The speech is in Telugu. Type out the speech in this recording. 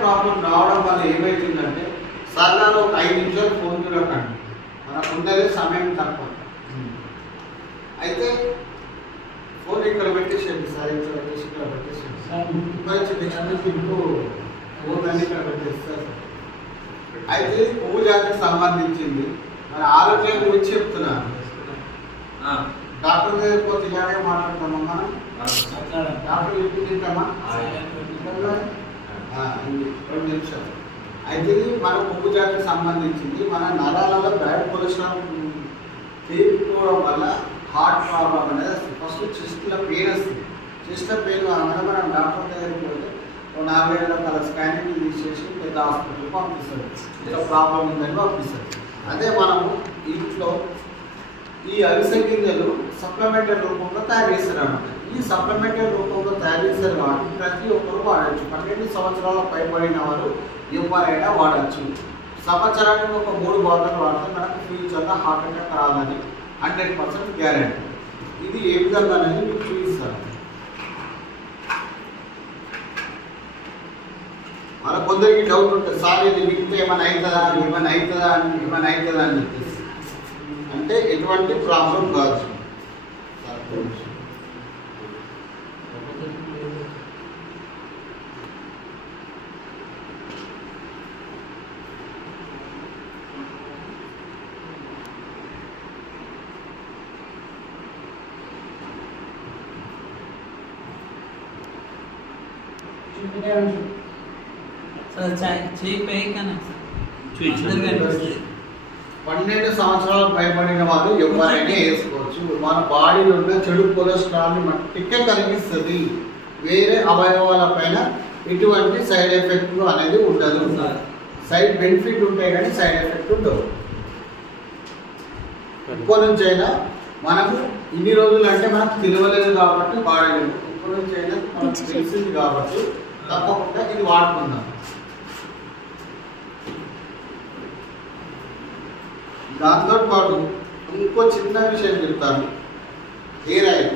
ప్రాబ్లం రావడం వల్ల ఏమైతుందంటే సరదాలో ఒక 5 నిమిషాలు ఫోన్ చూడకండి, మనకు ఉండేది సమయం తక్కువ. అయితే ఫోన్ ఇక్కడ పెట్టేసేయండి సార్, ఇక్కడ పెట్టేసి ఇక్కడ పెట్టేసేయండి ఫోన్ అన్ని ఇక్కడ పెట్టేస్తారు. అయితే పువ్వు జాతికి సంబంధించింది మన ఆరోగ్యం గురించి చెప్తున్నాను. డాక్టర్ దగ్గర పోతే ఇలాగే మాట్లాడతామా మనం? డాక్టర్ ఇప్పుడు తింటామా? 2 నిమిషాలు. అయితే ఇది మన పువ్వు జాతికి సంబంధించింది. మన నరాలలో బ్యాడ్ కొలెస్ట్రాల్ పేరుకోవడం వల్ల హార్ట్ ప్రాబ్లం అనేది వస్తుంది. ఫస్ట్ చెస్ట్లో పెయిన్ వస్తుంది. చెస్ట్లో పెయిన్ అనగా మనం డాక్టర్ దగ్గరికి పోతే 4 రకాల స్కానింగ్ తీసేసి పెద్ద హాస్పిటల్కి పంపిస్తారు, ఇలా ప్రాబ్లం ఉందని పంపిస్తారు. అదే మనము ఇంట్లో ఈ అవిసె గింజలు సప్లిమెంటరీ రూపంలో తయారు చేస్తారు అన్నమాట. ఈ సప్లిమెంటరీ రూపంలో తయారు చేస్తారు కాబట్టి ప్రతి ఒక్కరు వాడచ్చు. 12 సంవత్సరాల పైబడిన వారు ఎవరైనా వాడచ్చు. సంవత్సరానికి ఒక 3 బాటిల్ వాడితే మనకు ఫ్యూచర్లో హార్ట్ అటాక్ రాదని 100% గ్యారెంటీ. ఇది ఏ విధంగా అనేది మీకు చూపిస్తారు. మన కొందరికి డౌట్ ఉంటుంది, సార్ ఇది మిగిలితే ఏమైనా అవుతుందా అని చెప్పేసి. అంటే ఎటువంటి ప్రాబ్లం కాదు. పన్నెండు సంవత్సరాలు పైబడిన వాళ్ళు ఎవరైనా వేసుకోవచ్చు. మన బాడీలో ఉన్న చెడు కొలెస్ట్రాల్ని మట్టికే కలిగిస్తుంది. వేరే అవయవాల పైన ఎటువంటి సైడ్ ఎఫెక్ట్ అనేది ఉండదు. సైడ్ బెనిఫిట్ ఉంటాయి కానీ సైడ్ ఎఫెక్ట్ ఉండవు. ఇప్పటి నుంచి అయినా మనకు ఇన్ని రోజులు అంటే మనకు తెలియలేదు కాబట్టి వాడలేదు. ఇప్పటి నుంచి అయినా మనకు తెలిసింది కాబట్టి తప్పకుండా ఇది వాడుకుందాం. దాంతో పాటు ఇంకో చిన్న విషయం చెప్తాను. Hair oil